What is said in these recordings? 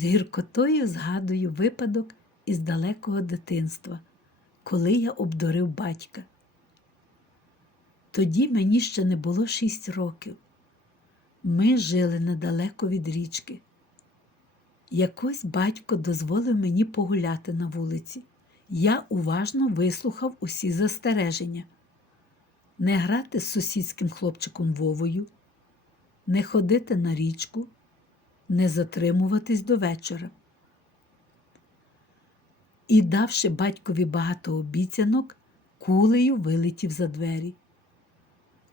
З гіркотою згадую випадок із далекого дитинства, коли я обдурив батька. Тоді мені ще не було шість років. Ми жили недалеко від річки. Якось батько дозволив мені погуляти на вулиці. Я уважно вислухав усі застереження. Не грати з сусідським хлопчиком Вовою, не ходити на річку, не затримуватись до вечора. І, давши батькові багато обіцянок, кулею вилетів за двері.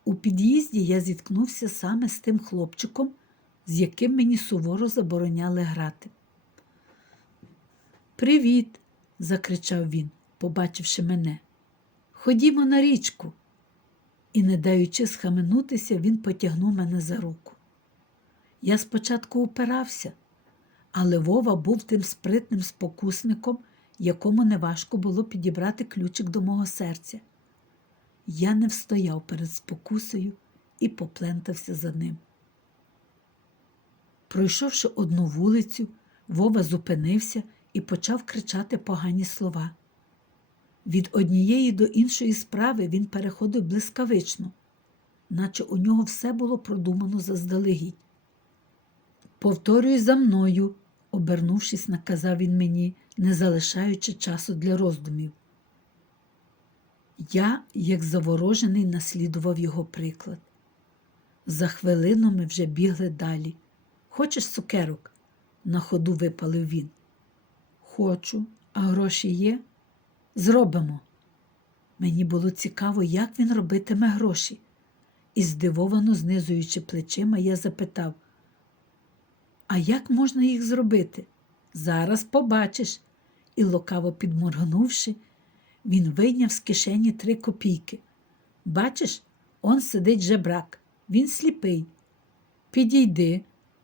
У під'їзді я зіткнувся саме з тим хлопчиком, з яким мені суворо забороняли грати. Привіт! закричав він, побачивши мене. Ходімо на річку. І, не даючи схаменутися, він потягнув мене за руку. Я спочатку упирався, але Вова був тим спритним спокусником, якому неважко було підібрати ключик до мого серця. Я не встояв перед спокусою і поплентався за ним. Пройшовши одну вулицю, Вова зупинився і почав кричати погані слова. Від однієї до іншої справи він переходив блискавично, наче у нього все було продумано заздалегідь. Повторюй за мною, обернувшись, наказав він мені, не залишаючи часу для роздумів. Я, як заворожений, наслідував його приклад. За хвилину ми вже бігли далі. Хочеш цукерок? на ходу випалив він. Хочу, а гроші є? Зробимо. Мені було цікаво, як він робитиме гроші. І здивовано знизуючи плечима, я запитав, а як можна їх зробити? Зараз побачиш. І лукаво підморгнувши, він вийняв з кишені три копійки. Бачиш, он сидить жебрак, він сліпий. Підійди,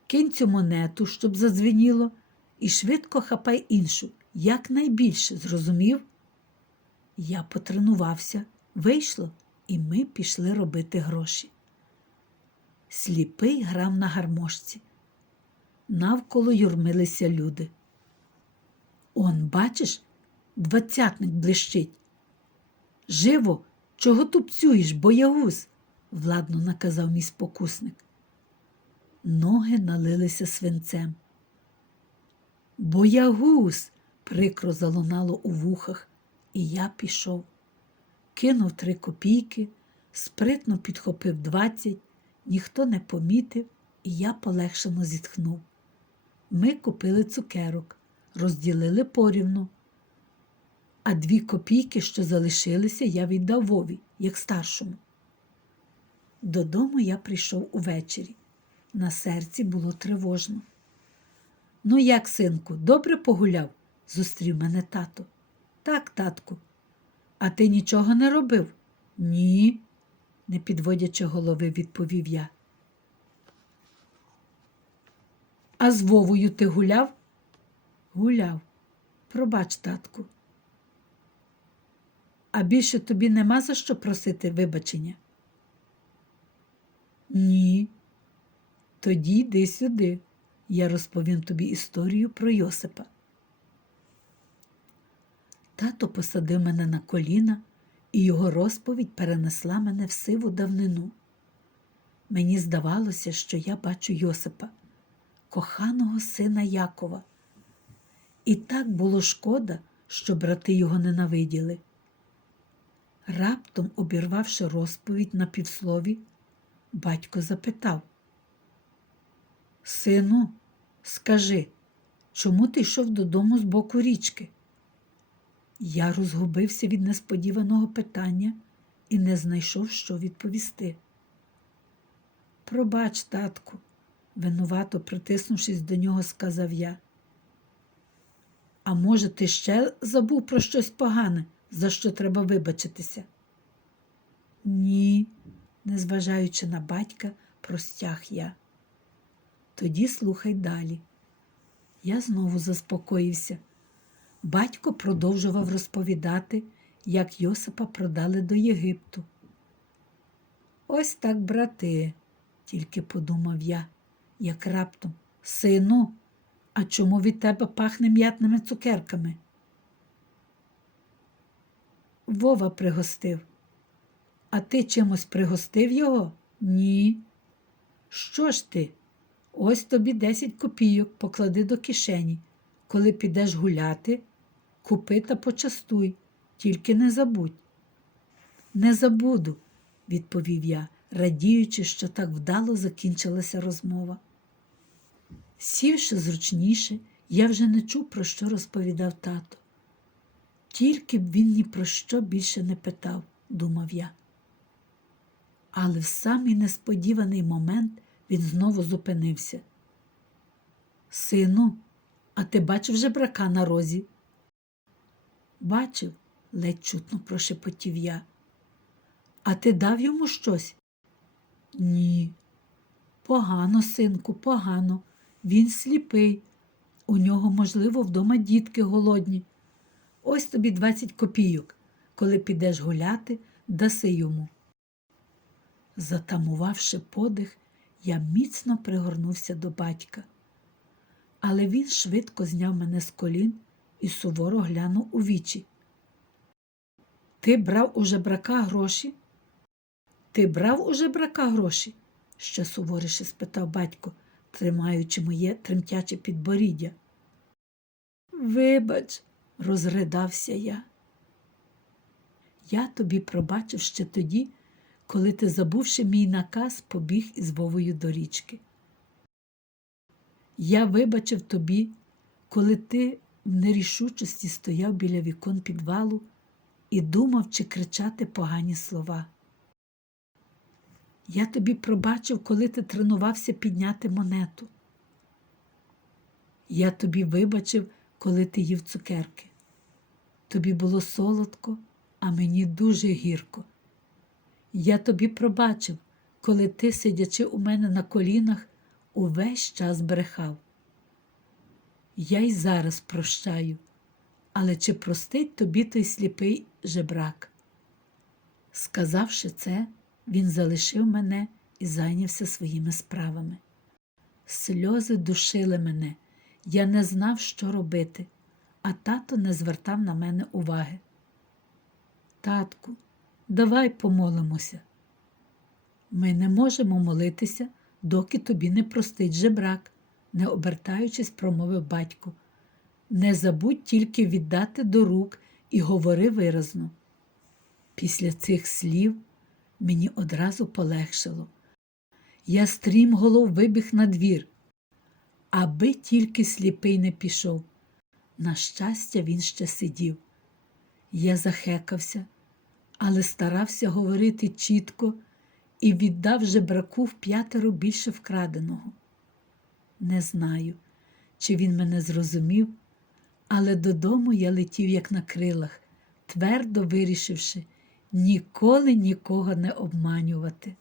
кинь цю монету, щоб задзвеніло, і швидко хапай іншу, якнайбільше, зрозумів? Я потренувався, вийшло, і ми пішли робити гроші. Сліпий грав на гармошці. Навколо юрмилися люди. Он, бачиш, двадцятник блищить. Живо, чого тупцюєш, боягуз? владно наказав мій спокусник. Ноги налилися свинцем. Боягуз, прикро залунало у вухах, і я пішов. Кинув три копійки, спритно підхопив двадцять, ніхто не помітив, і я полегшено зітхнув. Ми купили цукерок, розділили порівну. А дві копійки, що залишилися, я віддав Вові, як старшому. Додому я прийшов увечері. На серці було тривожно. Ну, як, синку, добре погуляв? зустрів мене тато. Так, татку. А ти нічого не робив? Ні, не підводячи голови, відповів я. А з Вовою ти гуляв? Гуляв. Пробач, татку. А більше тобі нема за що просити вибачення? Ні. Тоді йди сюди. Я розповім тобі історію про Йосипа. Тато посадив мене на коліна, і його розповідь перенесла мене в сиву давнину. Мені здавалося, що я бачу Йосипа, коханого сина Якова. І так було шкода, що брати його ненавиділи. Раптом, обірвавши розповідь на півслові, батько запитав Сину, скажи, чому ти йшов додому з боку річки? Я розгубився від несподіваного питання і не знайшов, що відповісти. Пробач, татку, винувато притиснувшись до нього, сказав я. А може, ти ще забув про щось погане, за що треба вибачитися? Ні, незважаючи на батька, простяг я. Тоді слухай далі. Я знову заспокоївся. Батько продовжував розповідати, як Йосипа продали до Єгипту. Ось так, брати, тільки подумав я, як раптом, сину, А чому від тебе пахне м'ятними цукерками? Вова пригостив. А ти чимось пригостив його? Ні. Що ж ти? Ось тобі 10 копійок поклади до кишені. Коли підеш гуляти, купи та почастуй, тільки не забудь. Не забуду, відповів я, радіючи, що так вдало закінчилася розмова. Сівши зручніше, я вже не чув, про що розповідав тато. Тільки б він ні про що більше не питав, думав я. Але в самий несподіваний момент він знову зупинився. Сину, а ти бачив жебрака на розі? Бачив, ледь чутно прошепотів я. А ти дав йому щось? Ні. Погано, синку, погано. Він сліпий. У нього, можливо, вдома дітки голодні. Ось тобі 20 копійок. Коли підеш гуляти, даси йому. Затамувавши подих, я міцно пригорнувся до батька. Але він швидко зняв мене з колін і суворо глянув у вічі. Ти брав у жебрака гроші? Ти брав у жебрака гроші? ще суворіше спитав батько, тримаючи моє тремтяче підборіддя. Вибач, розридався я. Я тобі пробачив ще тоді, коли ти, забувши мій наказ, побіг із Вовою до річки. Я вибачив тобі, коли ти в нерішучості стояв біля вікон підвалу і думав, чи кричати погані слова. Я тобі пробачив, коли ти тренувався підняти монету. Я тобі вибачив, коли ти їв цукерки. Тобі було солодко, а мені дуже гірко. Я тобі пробачив, коли ти, сидячи у мене на колінах, увесь час брехав. Я й зараз прощаю, але чи простить тобі той сліпий жебрак? Сказавши це, він залишив мене і зайнявся своїми справами. Сльози душили мене, я не знав, що робити, а тато не звертав на мене уваги. Татку, давай помолимося. Ми не можемо молитися, доки тобі не простить жебрак, не обертаючись, промовив батько. Не забудь тільки віддати до рук і говори виразно. Після цих слів мені одразу полегшило. Я стрім голов вибіг на двір, аби тільки сліпий не пішов. На щастя, він ще сидів. Я захекався, але старався говорити чітко і віддав жебраку в п'ятеро більше вкраденого. Не знаю, чи він мене зрозумів, але додому я летів, як на крилах, твердо вирішивши ніколи нікого не обманювати.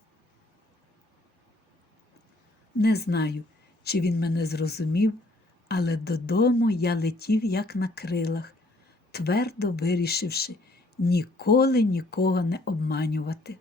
Не знаю, чи він мене зрозумів, але додому я летів, як на крилах, твердо вирішивши ніколи нікого не обманювати.